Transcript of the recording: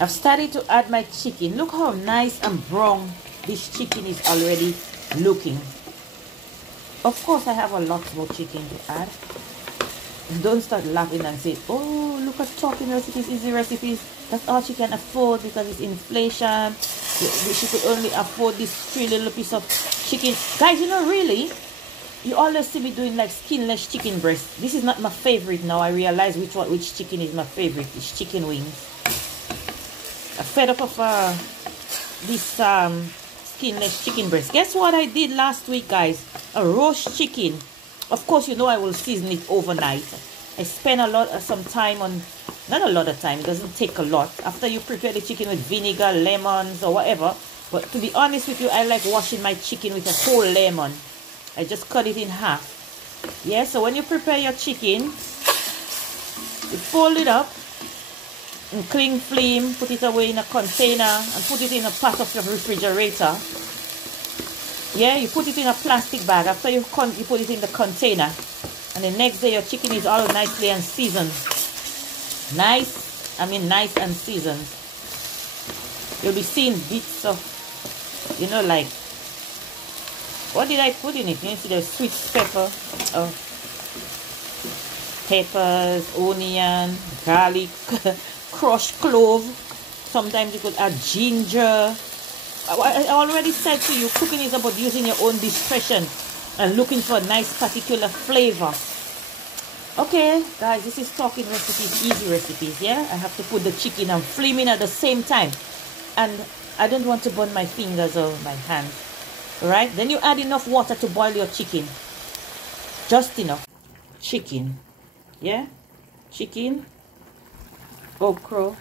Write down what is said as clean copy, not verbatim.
I've started to add my chicken. Look how nice and brown this chicken is already looking. Of course, I have a lot more chicken to add. Don't start laughing and say, oh, look at Talking Recipes, Easy Recipes. That's all she can afford because it's inflation. She could only afford this 3 little piece of chicken. Guys, you know, really, you always see me doing like skinless chicken breast. This is not my favorite now. I realize which chicken is my favorite. It's chicken wings. I'm fed up of this skinless chicken breast. Guess what I did last week, guys? A roast chicken. Of course, you know I will season it overnight. I spend some time on, not a lot of time, it doesn't take a lot. After you prepare the chicken with vinegar, lemons, or whatever. But to be honest with you, I like washing my chicken with a whole lemon. I just cut it in half. Yeah, so when you prepare your chicken, you fold it up in cling film, put it away in a container, and put it in a part of your refrigerator. Yeah, you put it in a plastic bag. After you put it in the container, and the next day your chicken is all nicely and seasoned. Nice and seasoned. You'll be seeing bits of, you know, like, what did I put in it? You see the sweet pepper, peppers, onion, garlic, crushed clove. Sometimes you could add ginger. I already said to you, cooking is about using your own discretion and looking for a nice particular flavor. Okay, guys, this is Talking Recipes, Easy Recipes, yeah? I have to put the chicken and flame in at the same time. And I don't want to burn my fingers or my hands. Alright, then you add enough water to boil your chicken. Just enough. Chicken. Yeah? Chicken. Okra.